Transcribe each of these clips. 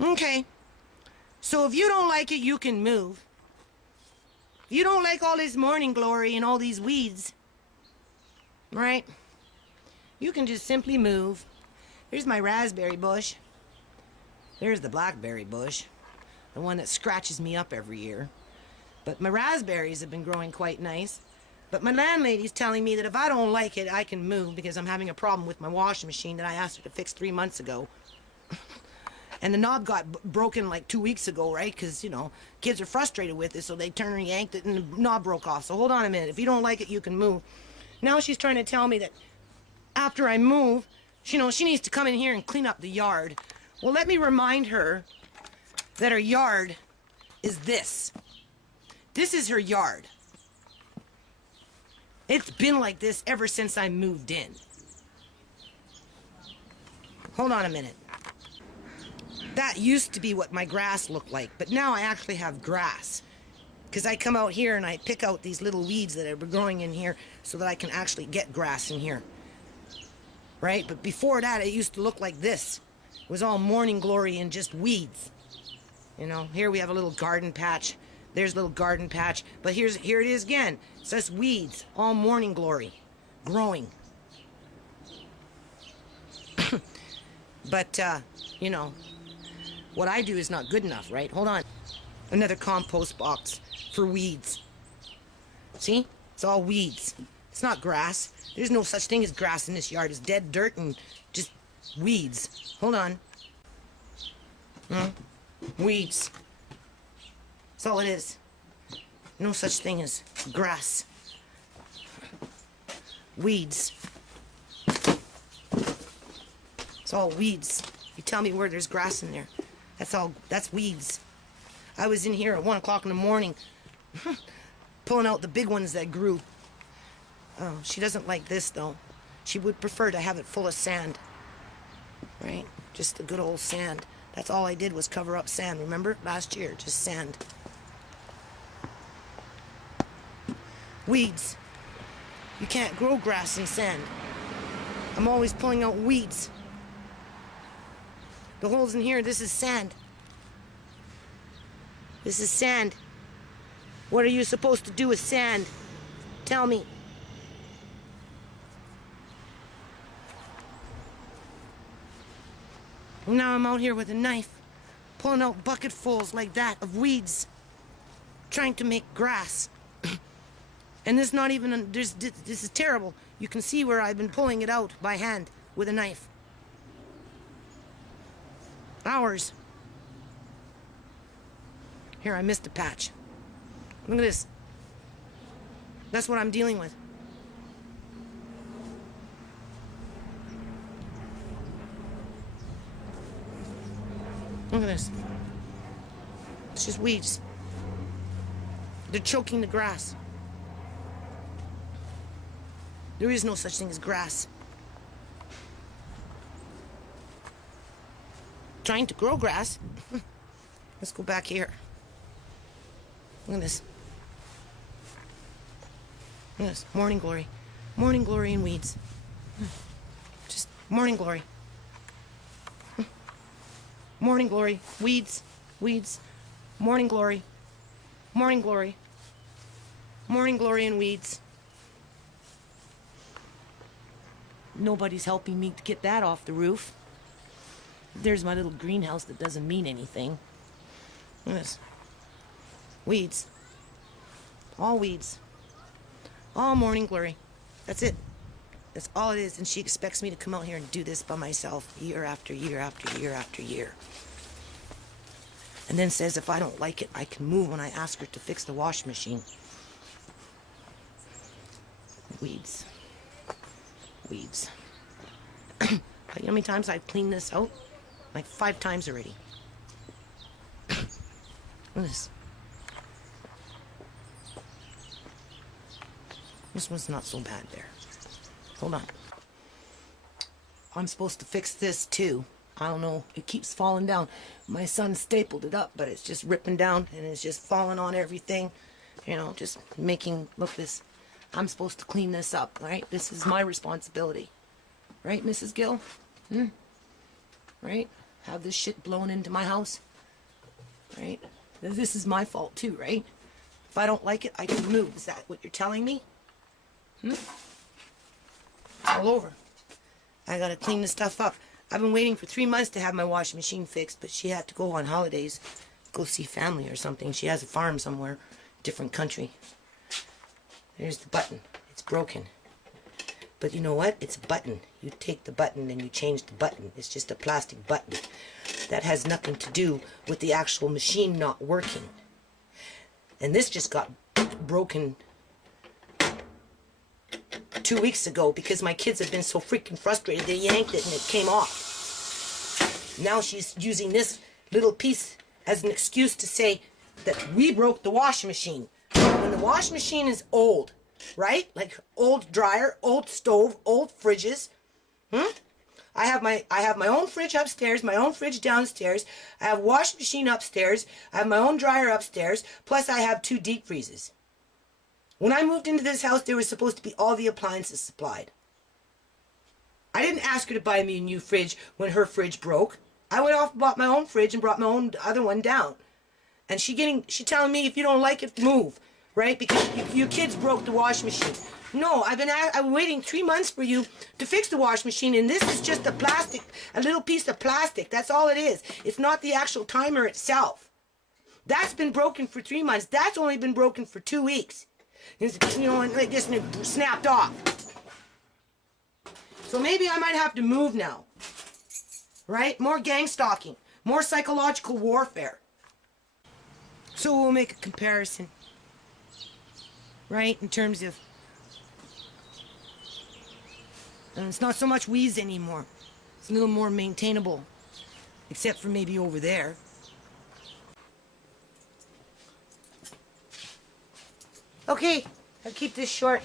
Okay. So if you don't like it, you can move. If you don't like all this morning glory and all these weeds, right? You can just simply move. Here's my raspberry bush. There's the blackberry bush, the one that scratches me up every year. But my raspberries have been growing quite nice. But my landlady's telling me that if I don't like it, I can move because I'm having a problem with my washing machine that I asked her to fix 3 months ago. And the knob got broken like 2 weeks ago, right? Because, you know, kids are frustrated with it, so they turned and yanked it and the knob broke off. So hold on a minute. If you don't like it, you can move. Now she's trying to tell me that after I move, you know, she needs to come in here and clean up the yard. Well, let me remind her that her yard is this. This is her yard. It's been like this ever since I moved in. Hold on a minute. That used to be what my grass looked like, but now I actually have grass. Because I come out here and I pick out these little weeds that are growing in here so that I can actually get grass in here. Right? But before that, it used to look like this. It was all morning glory and just weeds. You know, here we have a little garden patch. There's a little garden patch. But here it is again. It says weeds, all morning glory, growing. But, you know, what I do is not good enough, right? Hold on. Another compost box for weeds. See? It's all weeds. It's not grass. There's no such thing as grass in this yard. It's dead dirt and just weeds. Hold on. Weeds. That's all it is. No such thing as grass. Weeds. It's all weeds. You tell me where there's grass in there. That's weeds. I was in here at 1 o'clock in the morning pulling out the big ones that grew. Oh, she doesn't like this though. She would prefer to have it full of sand. Right? Just the good old sand. That's all I did was cover up sand, remember? Last year, just sand. Weeds. You can't grow grass in sand. I'm always pulling out weeds. The holes in here, this is sand. This is sand. What are you supposed to do with sand? Tell me. Now I'm out here with a knife, pulling out bucketfuls like that of weeds, trying to make grass. And this is not even, this is terrible. You can see where I've been pulling it out by hand with a knife. Hours. Here, I missed a patch. Look at this. That's what I'm dealing with. Look at this. It's just weeds. They're choking the grass. There is no such thing as grass. Trying to grow grass. Let's go back here. Look at this. Look at this. Morning glory. Morning glory and weeds. Just morning glory. Morning glory. Weeds. Weeds. Morning glory. Morning glory. Morning glory and weeds. Nobody's helping me to get that off the roof. There's my little greenhouse that doesn't mean anything. Look at this. Weeds. All weeds. All morning glory. That's it. That's all it is. And she expects me to come out here and do this by myself year after year after year after year. And then says if I don't like it, I can move when I ask her to fix the washing machine. Weeds. Weeds. You know how many times I've cleaned this out? Like 5 times already. Look at this. This one's not so bad there. Hold on. I'm supposed to fix this too. I don't know. It keeps falling down. My son stapled it up, but it's just ripping down and it's just falling on everything. You know, just making, look this. I'm supposed to clean this up, right? This is my responsibility. Right, Mrs. Gill? Right? have this shit blown into my house, right? This is my fault too, right? If I don't like it, I can move. Is that what you're telling me? It's all over. I gotta clean the stuff up. I've been waiting for 3 months to have my washing machine fixed, but she had to go on holidays, go see family or something. She has a farm somewhere, different country. There's the button. It's broken. But you know what? It's a button. You take the button and you change the button. It's just a plastic button. That has nothing to do with the actual machine not working. And this just got broken 2 weeks ago because my kids have been so freaking frustrated. They yanked it and it came off. Now she's using this little piece as an excuse to say that we broke the washing machine. When the washing machine is old, right? Like old dryer, old stove, old fridges. I have my own fridge upstairs, my own fridge downstairs. I have a washing machine upstairs. I have my own dryer upstairs. Plus I have 2 deep freezes. When I moved into this house, there was supposed to be all the appliances supplied. I didn't ask her to buy me a new fridge when her fridge broke. I went off and bought my own fridge and brought my own other one down. And she telling me, if you don't like it, move, right? Because your kids broke the washing machine. No, I've been waiting 3 months for you to fix the washing machine, and this is just a little piece of plastic. That's all it is. It's not the actual timer itself. That's been broken for 3 months. That's only been broken for 2 weeks. You know, and it just snapped off. So maybe I might have to move now. Right? More gang stalking. More psychological warfare. So we'll make a comparison. Right? In terms of... it's not so much weeds anymore. It's a little more maintainable. Except for maybe over there. Okay, I'll keep this short.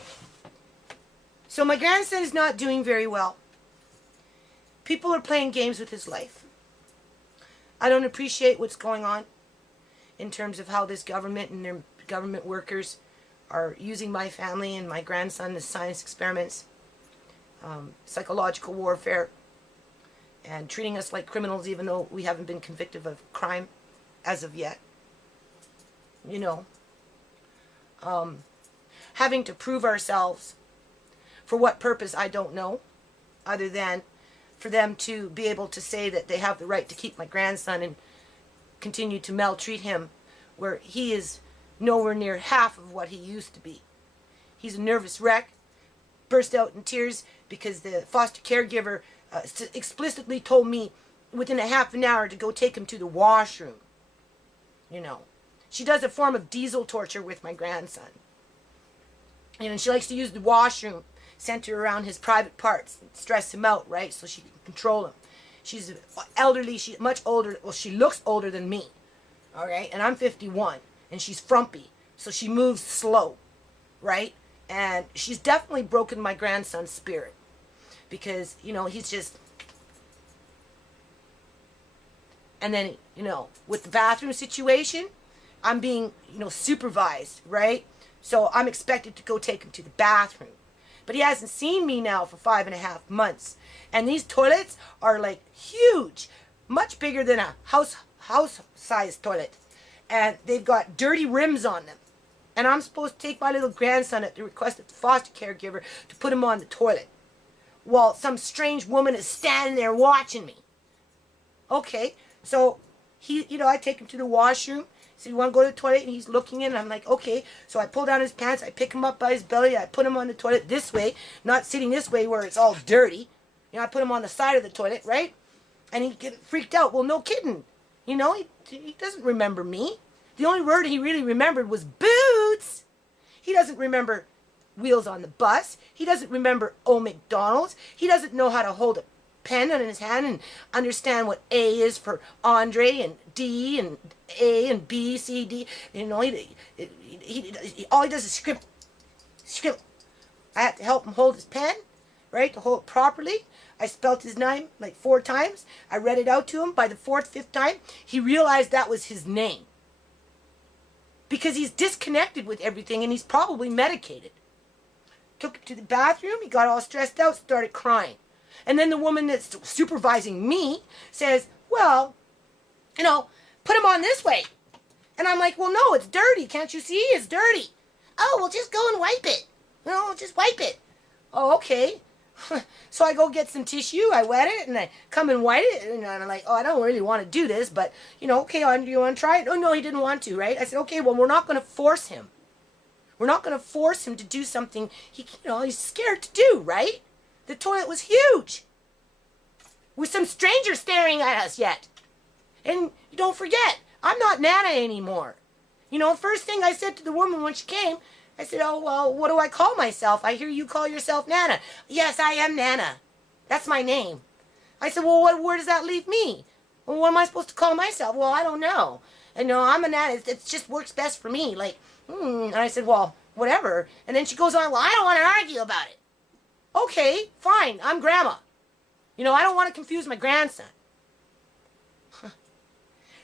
So my grandson is not doing very well. People are playing games with his life. I don't appreciate what's going on in terms of how this government and their government workers are using my family and my grandson as science experiments, psychological warfare, and treating us like criminals even though we haven't been convicted of crime as of yet. You know. Having to prove ourselves. For what purpose, I don't know. Other than for them to be able to say that they have the right to keep my grandson and continue to maltreat him where he is nowhere near half of what he used to be. He's a nervous wreck, burst out in tears because the foster caregiver explicitly told me within a half an hour to go take him to the washroom. You know. She does a form of diesel torture with my grandson. And she likes to use the washroom, center around his private parts, stress him out, right? So she can control him. She's elderly, she's much older. Well, she looks older than me, all right? And I'm 51, and she's frumpy. So she moves slow, right? And she's definitely broken my grandson's spirit. Because, you know, he's just... And then, you know, with the bathroom situation... I'm being, you know, supervised, right? So I'm expected to go take him to the bathroom. But he hasn't seen me now for 5.5 months. And these toilets are like huge, much bigger than a house-sized toilet. And they've got dirty rims on them. And I'm supposed to take my little grandson at the request of the foster caregiver to put him on the toilet. While some strange woman is standing there watching me. Okay, so I take him to the washroom. So you want to go to the toilet, and he's looking in, and I'm like, okay. So I pull down his pants, I pick him up by his belly, I put him on the toilet this way, not sitting this way where it's all dirty. You know, I put him on the side of the toilet, right? And he get freaked out. Well, no kidding. You know, he doesn't remember me. The only word he really remembered was boots. He doesn't remember wheels on the bus. He doesn't remember Old McDonald's. He doesn't know how to hold a pen in his hand and understand what A is for Andre and D and A and B, C, D. You know, all he does is scribble. I had to help him hold his pen, right, to hold it properly. I spelt his name like 4 times. I read it out to him. By the 4th, 5th time, he realized that was his name. Because he's disconnected with everything and he's probably medicated. Took him to the bathroom. He got all stressed out, started crying. And then the woman that's supervising me says, well, you know, put him on this way. And I'm like, well, no, it's dirty. Can't you see? It's dirty. Oh, well, just go and wipe it. No, just wipe it. Oh, okay. So I go get some tissue, I wet it, and I come and wipe it, and I'm like, oh, I don't really want to do this, but, you know, okay, you want to try it? Oh, no, he didn't want to, right? I said, okay, well, we're not going to force him. We're not going to force him to do something he's scared to do, right? The toilet was huge, with some stranger staring at us yet. And don't forget, I'm not Nana anymore. You know, first thing I said to the woman when she came, I said, oh, well, what do I call myself? I hear you call yourself Nana. Yes, I am Nana. That's my name. I said, well, where does that leave me? Well, what am I supposed to call myself? Well, I don't know. And no, I'm a Nana. It just works best for me. Like, And I said, well, whatever. And then she goes on, well, I don't want to argue about it. Okay, fine. I'm Grandma. You know, I don't want to confuse my grandson.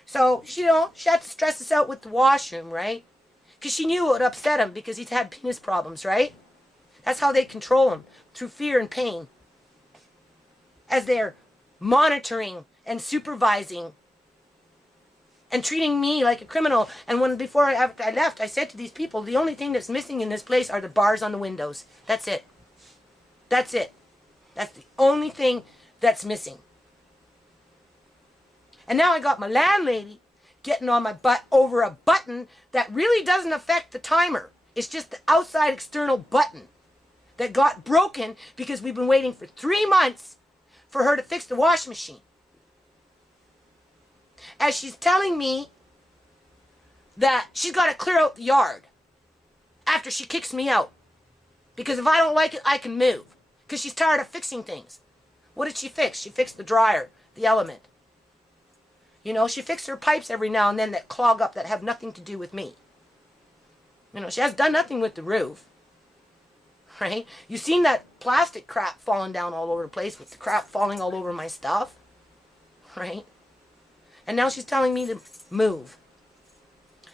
So, she had to stress us out with the washroom, right? Because she knew it would upset him because he's had penis problems, right? That's how they control him, through fear and pain. As they're monitoring and supervising and treating me like a criminal. And before I left, I said to these people, the only thing that's missing in this place are the bars on the windows. That's it. That's it. That's the only thing that's missing. And now I got my landlady getting on my butt over a button that really doesn't affect the timer. It's just the outside external button that got broken because we've been waiting for 3 months for her to fix the washing machine. As she's telling me that she's got to clear out the yard after she kicks me out. Because if I don't like it, I can move. Because she's tired of fixing things. What did she fix? She fixed the dryer, the element. You know, she fixed her pipes every now and then that clog up that have nothing to do with me. You know, she has done nothing with the roof. Right? You've seen that plastic crap falling down all over the place with the crap falling all over my stuff. Right? And now she's telling me to move.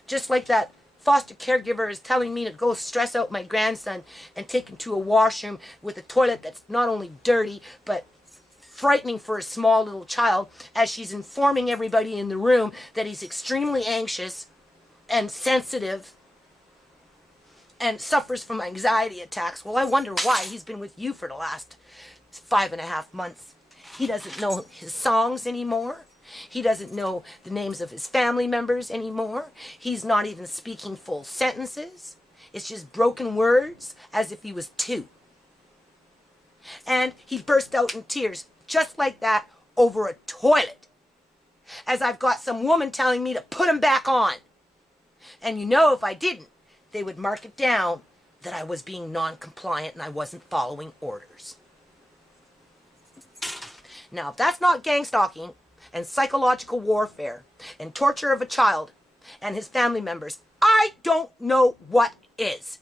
Just like that foster caregiver is telling me to go stress out my grandson and take him to a washroom with a toilet that's not only dirty, but frightening for a small little child, as she's informing everybody in the room that he's extremely anxious and sensitive and suffers from anxiety attacks. Well, I wonder why. He's been with you for the last 5.5 months. He doesn't know his songs anymore. He doesn't know the names of his family members anymore. He's not even speaking full sentences. It's just broken words as if he was 2. And he burst out in tears just like that over a toilet, as I've got some woman telling me to put him back on. And you know, if I didn't, they would mark it down that I was being non-compliant and I wasn't following orders. Now, if that's not gang stalking and psychological warfare and torture of a child and his family members, I don't know what is.